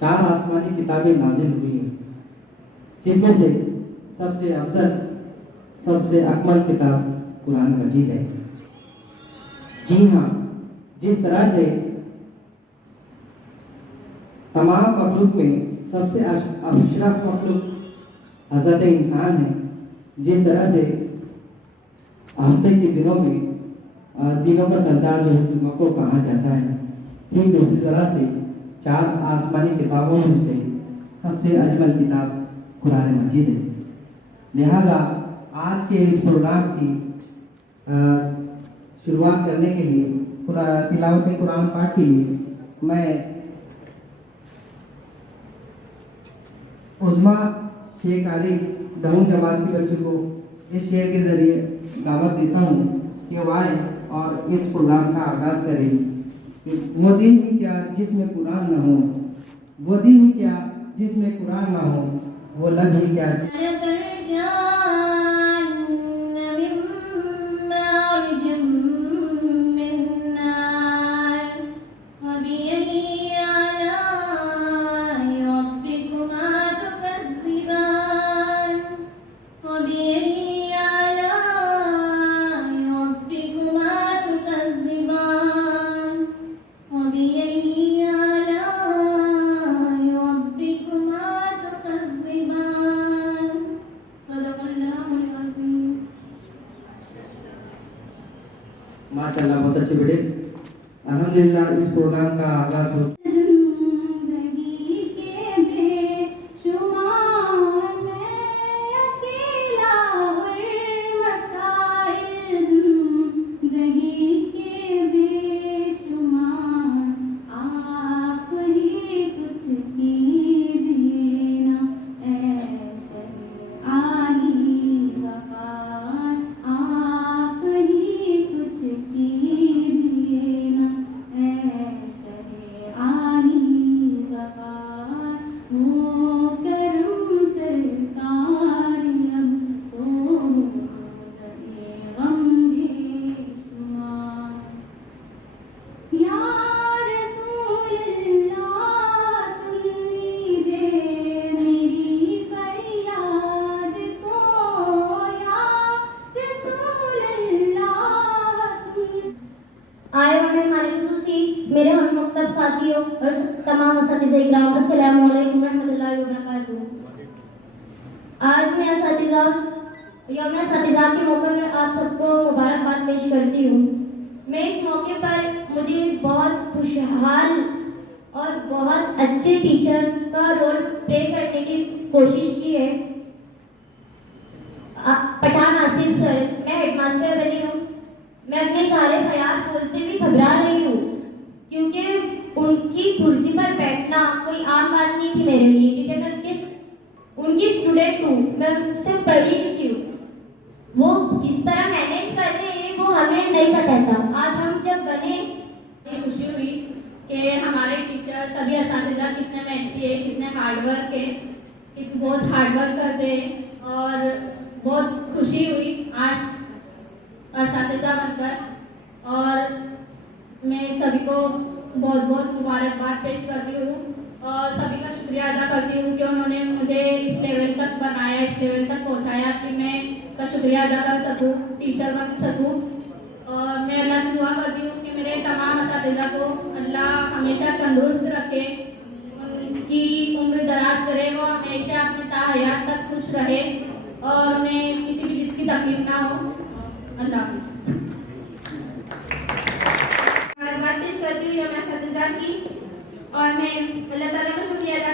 4 आसमानी किताबें नाजिल हुई हैं, जिसमें से सबसे अफजल, सबसे अकमल किताब कुरान मजीद है। जी हाँ, जिस तरह से तमाम मखलूक में सबसे अशरफ मखलूक हज़रत इंसान है, जिस तरह से हफ्ते के दिनों में दिनों का सरदार जो जुम्मा को कहा जाता है, ठीक उसी तरह से 4 आसमानी किताबों में से सबसे अजमल किताब कुरान मजीद है। लिहाजा आज के इस प्रोग्राम की शुरुआत करने के लिए तिलावत कुरान पाक के लिए मैं उज़्मा शेख आली दमन जमात के बच्चों को इस शेर के ज़रिए दावत देता हूँ कि वो आए और इस प्रोग्राम का आगाज़ करें। वो दिन ही क्या जिसमें कुरान ना हो, वो दिन ही क्या जिसमें कुरान ना हो, वो लम्हे ही क्या। माशाअल्लाह, बहुत अच्छे बेटे। अल्हम्दुलिल्लाह इस प्रोग्राम का आगाज़ हो मेरे हम मकतब साथियों और तमाम असातिज़ा-ए-किराम, अस्सलामु अलैकुम रहमतुल्लाहि व बरकातुहू। आज मैं असातिज़ा यौम असातिज़ा के मौके पर आप सबको मुबारकबाद पेश करती हूँ। मैं इस मौके पर मुझे बहुत खुशहाल और बहुत अच्छे टीचर का रोल प्ले करने की कोशिश की है। पठान आसिफ सर, मैं हेडमास्टर बनी हूँ। मैं अपने सारे ख्याल बोलते हुए घबरा रही हूँ, क्योंकि उनकी कुर्सी पर बैठना कोई आम बात नहीं थी मेरे लिए, क्योंकि मैं उनकी स्टूडेंट हूँ, मैं उनसे पढ़ी लिखी हूँ। वो किस तरह मैनेज करते हैं वो हमें नहीं पता था। आज हम जब बने, खुशी हुई कि हमारे टीचर सभी असातिज़ा कितने मेहनती है, कितने हार्डवर्क है, बहुत हार्डवर्क करते हैं और बहुत खुशी हुई आज असातिज़ा बनकर। और मैं सभी को बहुत बहुत मुबारकबाद पेश करती हूँ और सभी का शुक्रिया अदा करती हूँ कि उन्होंने मुझे इस लेवल तक बनाया, इस लेवल तक पहुँचाया कि मैं का शुक्रिया अदा कर सकूँ, टीचर बन सकूँ। और मैं अल्लाह से दुआ करती हूँ कि मेरे तमाम असातिज़ा को अल्लाह हमेशा तंदुरुस्त रखे, उनकी उम्र दराज करे, वो हमेशा अपने ताहयात तक खुश रहे और उन्हें किसी भी चीज़ की तकलीफ ना हो। अल्लाह की। और मैं अल्लाह ताला का शुक्रिया अदा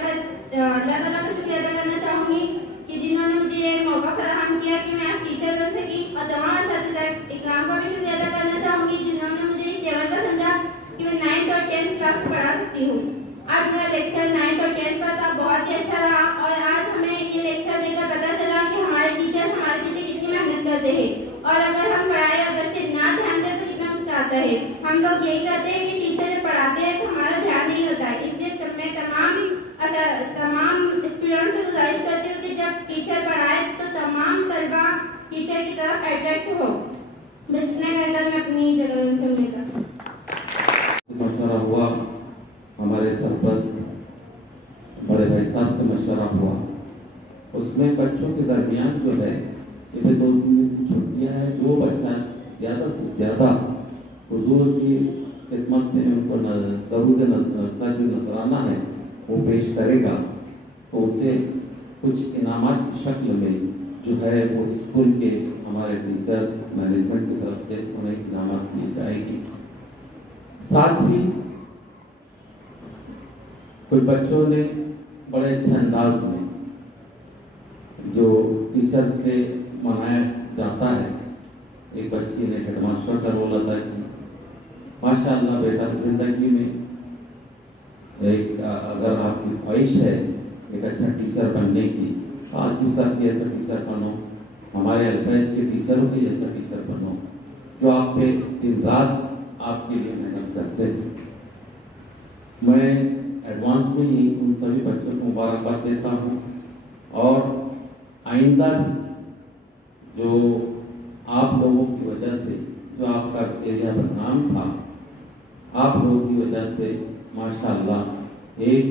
करना चाहूँगी कि जिन्होंने मुझे ये मौका फराहम किया कि मैं टीचर बन सकी। और तमाम असातिज़ा-ए-किराम का भी शुक्रिया अदा करना चाहूँगी जिन्होंने मुझे इस लेवल पर समझा कि मैं 9th और 10th क्लास को पढ़ा सकती हूँ। आज मेरा लेक्चर 9th और 10th पर था, बहुत ही अच्छा रहा। और आज हमें ये लेक्चर देकर पता चला कि हमारे टीचर्स हमारे पीछे कितनी मेहनत करते हैं और अगर हम पढ़ाए और बच्चे ना ध्यान दें तो कितना गुस्सा आता है। हम लोग यही करते हैं कि टीचर जब पढ़ाते हैं तो हमारा ध्यान नहीं होता है। इसलिए मैं तमाम स्टूडेंट्स से गुजारिश करती हूँ कि जब टीचर पढ़ाए तो तमाम तलबा टीचर की तरफ अट्रैक्ट हो। बस इतना कहकर मैं अपनी जगह से मिलता मशवरा हुआ हमारे सरपरस्त उसमें बच्चों के दरमियान जो है ये 2-3 दिन की छुट्टियाँ हैं, जो बच्चा ज़्यादा से ज़्यादा हुजूर की खिदमत में उनको दरूद का जो नजराना है वो पेश करेगा, तो उसे कुछ इनामात की शक्ल में जो है वो स्कूल के हमारे टीचर्स मैनेजमेंट की तरफ से उन्हें इनामात दी जाएगी। साथ ही कुछ बच्चों ने बड़े अच्छे अंदाज में जो टीचर्स से मनाया जाता है, एक बच्ची ने हेडमास्टर का रोल अदा किया। माशाअल्लाह बेटा, जिंदगी में एक अगर आपकी ख्वाहिश है एक अच्छा टीचर बनने की, आसिफ साहब के ऐसा टीचर बनो, हमारे अल्फाज के टीचरों के जैसा टीचर बनो जो आप पे दिन रात आपके लिए मेहनत करते हैं। मैं एडवांस में ही उन सभी बच्चों को मुबारकबाद देता हूँ और आइंदा भी जो आप लोगों की वजह से जो आपका एरिया बदनाम था, आप लोगों की वजह से माशाअल्लाह एक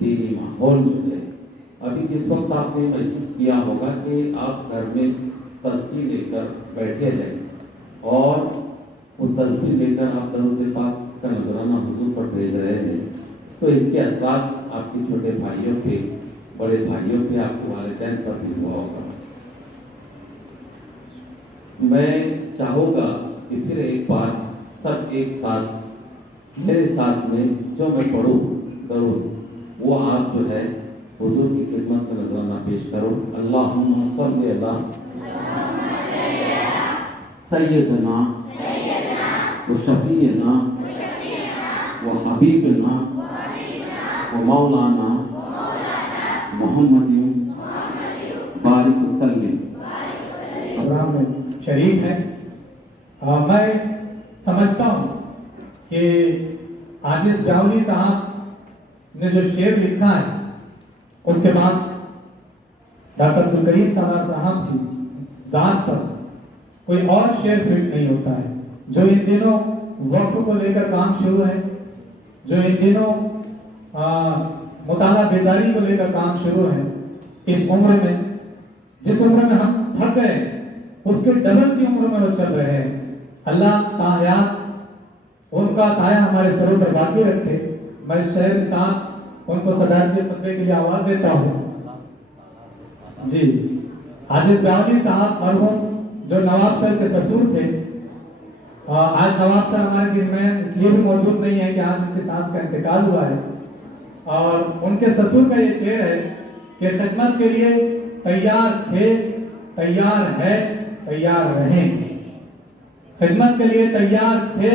दीनी माहौल जो है, अभी जिस वक्त आपने महसूस किया होगा कि आप घर में तस्बीह लेकर बैठे हैं और वो तस्बीह लेकर आप दरूद पाक का नजराना हुजूर पर भेज रहे हैं, तो इसके असरात आपके छोटे भाइयों पे, बड़े भाइयों पे, आपके वालिदैन पर भी हुआ होगा। मैं चाहूँगा कि फिर एक बार सब एक साथ मेरे साथ में जो मैं पढ़ूँ दरूद वो आप जो है हुजूर की खिदमत में नजराना पेश करो। अल्लाहुम्मा सल्ली अला सय्यदना व शफीना व हबीबना व मौलाना मुहम्मद बारिक वसल्लिम। प्रोग्राम में शरीक है। मैं समझता हूँ कि आजिज ब्यावली साहब ने जो शेर लिखा है उसके बाद डॉक्टर अब्दुल करीम साहब की जात पर कोई और शेर फिट नहीं होता है। जो इन दिनों वक्फ को लेकर काम शुरू है, जो इन दिनों मुताला बेदारी को लेकर काम शुरू है, इस उम्र में जिस उम्र में हम थक गए उसके डबल की उम्र में वो चल रहे हैं। अल्लाह ताहयात उनका साया हमारे सरों पर बाकी रखे। मैं शहर के साथ उनको सदारत के खतरे के लिए आवाज देता हूँ। जी, आजिज ब्यावली साहब मरहूम जो नवाब सर के ससुर थे, आज नवाब सर हमारे दिन में इसलिए भी मौजूद नहीं है कि आज उनके सास का इंतकाल हुआ है, और उनके ससुर का ये शेर है कि खिदमत के लिए तैयार थे, तैयार है, तैयार रहेंगे। खिदमत के लिए तैयार थे,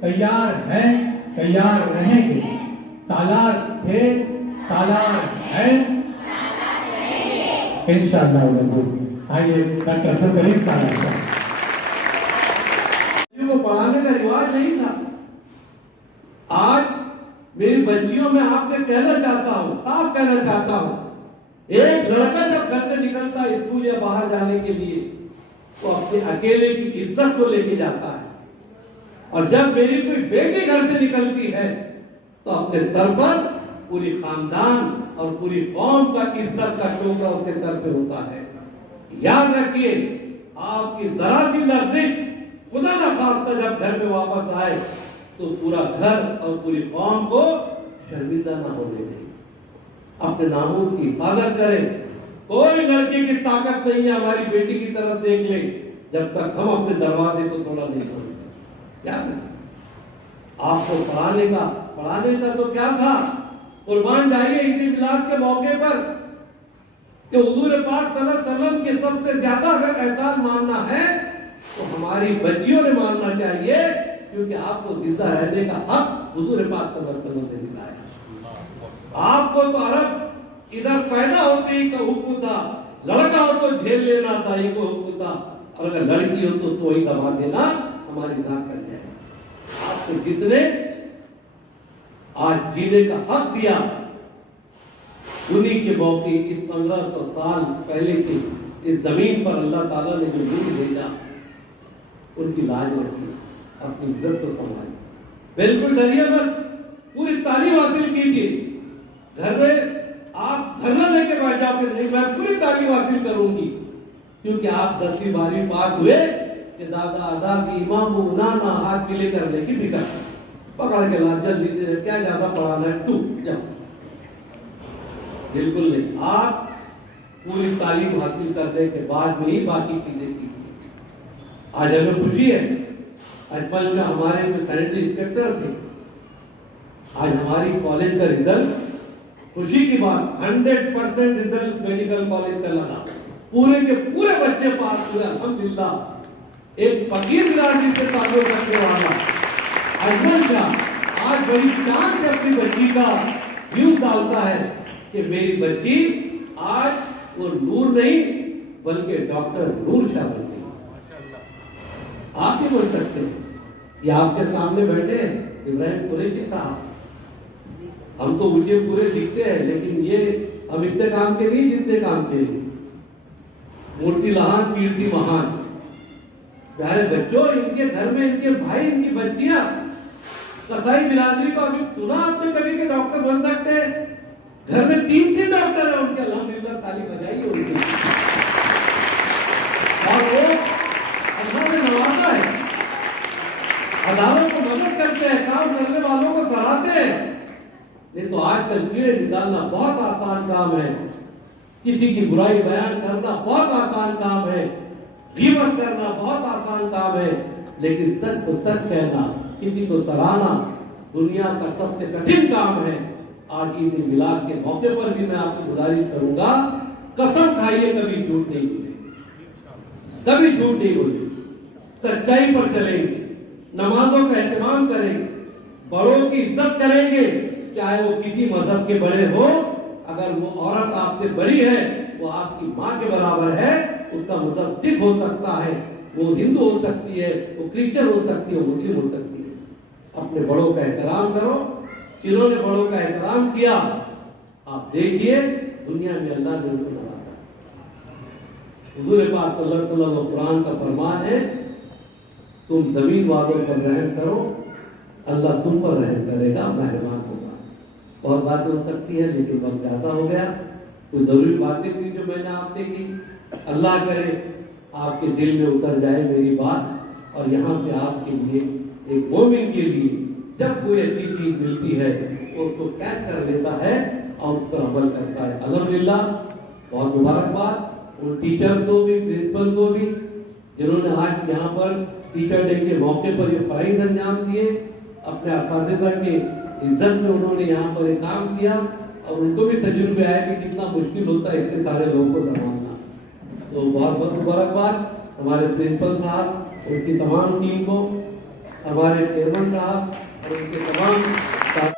तैयार है, तैयार रहेंगे। सालार थे, सालार है, इंशाअल्लाह। आइए डॉक्टर अब्दुल करीम साहब को पढ़ाने का रिवाज नहीं था। आज मेरी बच्चियों में आपसे कहना चाहता हूँ, साफ कहना चाहता हूँ, एक लड़का जब घर से निकलता है स्कूल या बाहर जाने के लिए तो अपने अकेले की इज्जत को लेके जाता है, और जब मेरी कोई बेटी घर से निकलती है तो अपने सर पर पूरी खानदान और पूरी कौम का इज्जत का टोकरा उसके सर पे होता है। याद रखिए, आपकी जरा सी लफ्ज़ खुदा ना खास्ता जब घर में वापस आए तो पूरा घर और पूरी कौम को शर्मिंदा ना होने दें। अपने नामूस की हिफाजत करें। कोई लड़के की ताकत नहीं है हमारी बेटी की तरफ देख ले जब तक हम अपने दरवाजे को थोड़ा नहीं खोलें। याद है आपको पढ़ाने का तो क्या था, कुर्बान जाइए ईद मिलाद के मौके पर कि हुजूर पाक सल्लल्लाहु अलैहि वसल्लम के सबसे ज्यादा अगर एहसान मानना है तो हमारी बच्चियों ने मानना चाहिए, क्योंकि आपको जिंदा रहने का हक हुजूर पाक सल्लल्लाहु अलैहि वसल्लम ने दिलाया। आपको तो अरब इधर पैदा होते ही का हुक्म था, लड़का हो तो झेल लेना था, ये को हुक्म था, और अगर लड़की हो तो ही दबा देना हमारी नाक कर जाए। आपको जिसने आज जीने का हक दिया उन्हीं के मौके इस 1500 साल पहले की इस जमीन पर अल्लाह ताला ने जो नूर भेजा उनकी लाज रखी, अपनी इज्जत को संभाली। बिल्कुल डरिए मत, पूरी तालीम हासिल कीजिए। घर में आप धरना लेके बैठ जाओ कि नहीं मैं पूरी तालीम हासिल करूंगी, क्योंकि आप 10वीं 12वीं पास हुए कि दादा दादी मामू नाना हाथ मिले करने की फिक्र पकड़ के ला जल्दी से क्या ज्यादा पढ़ाना है तू जाओ। बिल्कुल नहीं, आप पूरी तालीम हासिल करने के बाद में ही बाकी चीजें सीखिए। आज हमें खुशी है, अजमल शाह हमारे जो सैनिटरी इंस्पेक्टर थे, आज हमारी कॉलेज का रिजल्ट खुशी की बात 100% रिजल्ट मेडिकल कॉलेज का लगा, पूरे के पूरे बच्चे पास हुए अल्हम्दुलिल्लाह। एक फकीर बिरादरी से ताल्लुक रखने वाला अजमल शाह आज बड़ी शान से अपनी बच्ची का व्यूज डालता है कि मेरी बच्ची आज वो नूर नहीं बल्कि डॉक्टर नूर शाह बन गई। आप ही बोल सकते हैं, ये आपके सामने बैठे इब्राहिम कुरैशी साहब, हम तो ऊंचे पूरे दिखते हैं लेकिन ये हम इतने काम के नहीं जितने काम के लिए। मूर्ति लहान कीर्ति महान, प्यारे बच्चों, इनके घर में इनके भाई इनकी बच्चियां कसाई बिरादरी को अभी सुना आपने कभी के डॉक्टर बन सकते हैं? घर में 3 डॉक्टर हैं उनके, अल्हम्दुलिल्लाह ताली बजाइए उनकी। और वो अल्लाह ने नवाजा है, अदालत को मदद करते हैं, काम करने वालों को सराहते हैं। नहीं तो आजकल कीड़े निकालना बहुत आसान काम है, किसी की बुराई बयान करना बहुत आसान काम है, गीबत करना बहुत आसान काम है, लेकिन सच को सच कहना, किसी को सराहना दुनिया का सबसे कठिन काम है। आज ईद मिलाद के मौके पर भी मैं आपकी गुजारिश करूंगा, कसम खाइए कभी झूठ नहीं बोलेंगे, कभी झूठ नहीं बोलेंगे, सच्चाई पर चलेंगे, नमाजों का एहतमाम करेंगे, बड़ों की इज्जत करेंगे, चाहे वो किसी मजहब के बड़े हो। अगर वो औरत आपसे बड़ी है, वो आपकी माँ के बराबर है, उसका मतलब सिख हो सकता है, वो हिंदू हो सकती है, वो क्रिश्चियन हो सकती है, मुस्लिम हो सकती है। अपने बड़ों का एहतराम करो, जिन्होंने बड़ों का एहतराम किया आप देखिए दुनिया में अल्लाह ने उनको नवाजा। हुजूर पाक सल्लल्लाहु अलैहि वसल्लम कुरान का फरमान है, तुम जमीन वालों पर रहम करो, अल्लाह तुम पर रहम करेगा, मेहरबान होगा। बहुत बातें हो सकती है लेकिन वक्त ज्यादा हो गया, तो जरूरी बातें थी जो मैंने आपसे की। अल्लाह करे आपके दिल में उतर जाए मेरी बात, और यहाँ पे आपके लिए एक मोमिन के लिए जब कोई अच्छी चीज मिलती है तो उसको कैच कर लेता है और उस पर अमल करता है। अल्हम्दुलिल्लाह, बहुत मुबारकबाद उन टीचर को भी, प्रिंसिपल को भी, जिन्होंने आज यहाँ पर टीचर डे के मौके पर ये फराइज अंजाम दिए, अपने असातिज़ा के इज्जत में उन्होंने यहाँ पर एक काम किया, और उनको भी तजुर्बे आया कि कितना मुश्किल होता है इतने सारे लोगों को संभालना। तो बहुत बहुत मुबारकबाद हमारे प्रिंसिपल साहब, उनकी तमाम टीम को, हमारे चेयरमैन साहब और उनके तमाम